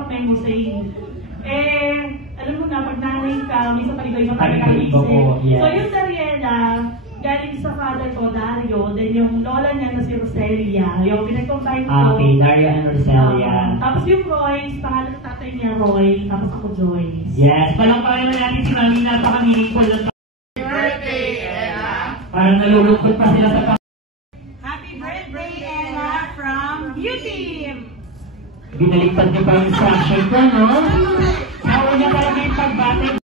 dapat may Hussein. Alam mo na, pag nanay ka, minsan paliba-iba ka Paliba po, yes. So yung Dariela, galing sa father ko, Dario, then yung lola niya na si Roselia, yung pinag-combine ko. Okay, Dario and Roselia. Tapos yung Royce, pangalan ng tatay niya Roy, tapos ako Joyce. Yes, palangpakan naman natin si Mami, napaka-meaningful ng birthday, Ella! Parang nalulungkot pa sila sa Happy birthday, Ella, from U-Team! Binaliktad niyo pa yung instruction ko, no? Nauna niya talaga yung pagbate.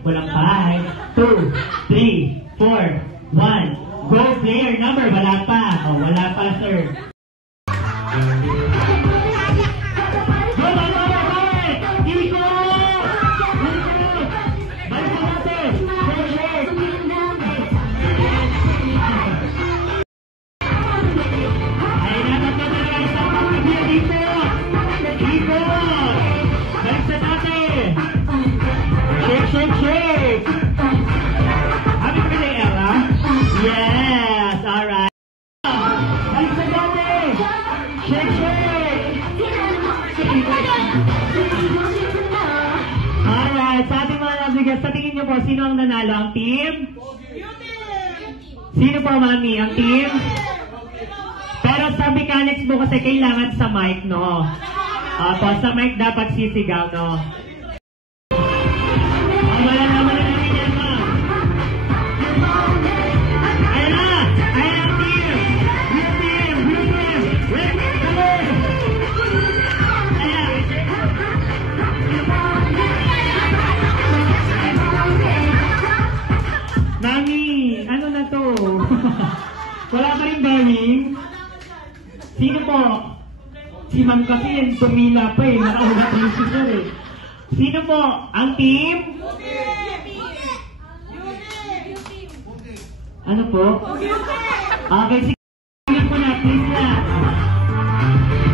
Walang 5, 2, 3, 4, 1. Go player number. Wala pa. Oh, wala pa, sir. Go, balik! Iko! Balik sa natin! Shake! Ay, natin na talaga sa pagkabiya dito! Iko! Balik sa natin! Shake! Happy birthday, Ella! Yes! Alright! Balik sa natin! Shake! Alright, sa ating mga nabigas, sa tingin niyo po, sino ang nanalo? Ang team? Sino po, Mami? Ang team? Pero sa mechanics mo kasi kailangan sa mic, no? Sa mic dapat sisigaw, no? Wala naman na namin yan, ma'am. Ayan na! Ayan ang team! Blue team! Red team! Ayan! Mami, ano na to? Wala ka rin bawing? Sino po? Si Ma'am kasi yan, tumila pa eh. Nakauna pa yung sister eh. Sino po? Ang team? Ano po? Okay, sige po na, please na.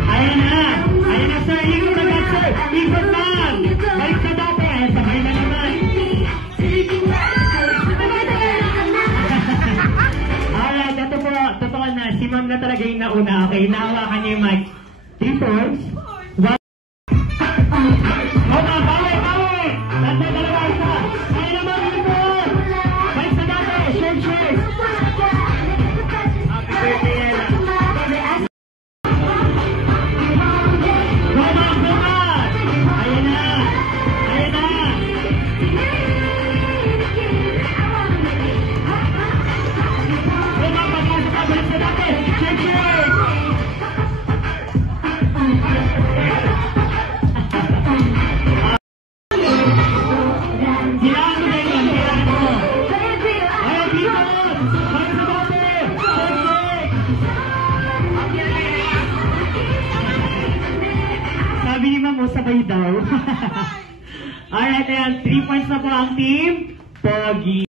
Ayan na! Ayan na, sir! Ikot agad, sir! Ikot lang! Balik sa dati! Ayan, sabay na naman! Alright, ito po, totoo na. Si Ma'am na talaga yung nauna. Okay, nahawakan niya yung mic. 3 points. 1. Oh, na! Bawi! Tanda dalawa isa! Ayan naman, ikot! Balik sa dati! Shake! Happy birthday, Ella! Buman! Ayan na! Ayan na! Buman, pagkasa ka! Balik sa dati! Shake! Sabi ni Ma'am, sabay daw. Alright, ayan. 3 points na po ang team. Pogi.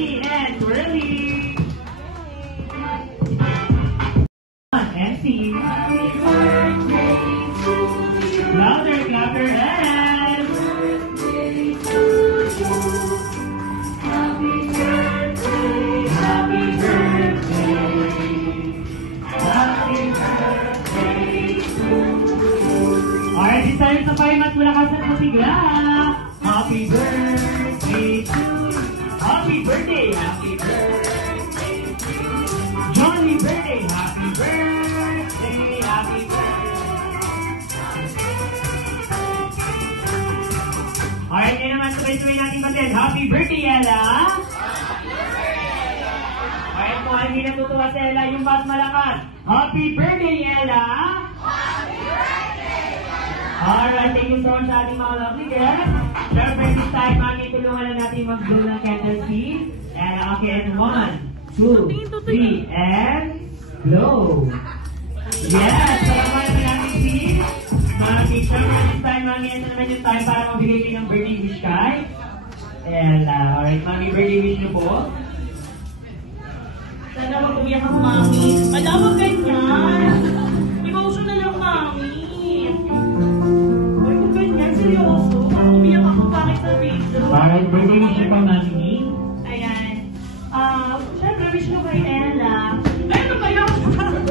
Katie and Twirly. MC. Louder, clap your hands. Happy birthday, happy birthday, happy birthday to you. Alright, this time sa Paimat Malakasan mo sigla. Happy birthday to you. Happy birthday, happy birthday to you. Johnny birthday, happy birthday, happy birthday. Alright, kaya naman sabay-sabay natin batid. Happy birthday, Ella! Alright, kung hindi natutuwa si Ella, yung mas malakas. Happy birthday, Ella! Happy birthday, Ella! Alright, thank you so much sa ating mga lovely guests. Siyempre, this time, mami, tulungan na natin mag-blow ng candle seed. Ella, okay, and 1, 2, 3, and blow! Yes! Salamat sa natin seed. Mga teacher, this time, mami, ito naman yung time para magbigay kayo ng birthday wish kay Ella. Alright, mami, birthday wish niyo po. Sana wag umiyak ang mami. Alam mo ganyan. Emotional lang, mami. Huwag kung ganyan, seryoso. Baka umiyak ako bakit sa video. Alright, birthday wish niyo po, mami. Ayan. Siyempre, wish mo kay Ella. Ay, ano ba yun?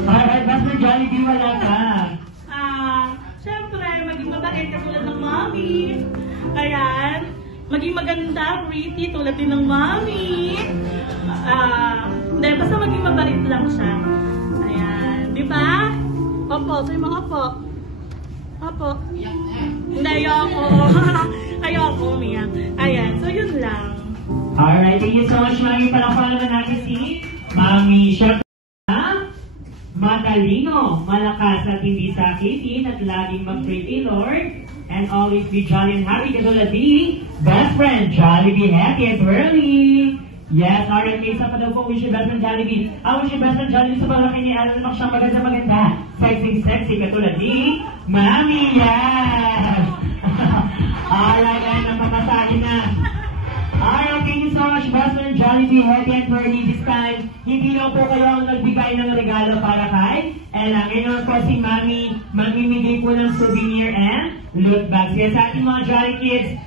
Alright, Master Jollibee, wala ka. Siyempre, maging mabait ka tulad ng mami. Ayan. Maging maganda, pretty, tulad din ng mami. Hindi, basta maging mabait lang siya. Ayan. Di ba? Opo, sa'yo mga opo. Opo. Hindi, ayoko. Ayoko, umiyak. Ayan, so yun lang. Alright, thank you so much, mami. Palakpakan naman natin si Mami. Siyempre, matalino, malakas at hindi sakitin at laging mag-pretty Lord and always be jolly and happy katulad ni best friend Jollibee, happy and twirly. Yes, alright, may isa pa daw po, wish you best friend Jollibee. Wish you best friend Jollibee sa paglaki ni Alan na siyang maganda, sexy katulad ni Mami. Yes! Alright, ay napapasahin na. Alright, thank you so much, best friend Jollibee, happy and twirly. This time, hindi lang po kayo ang nagbigay ng regalo para kay Ella. Ngayon po si Mami, mamimigay po ng souvenir and loot bags. Kaya sa ating mga Jolly Kids,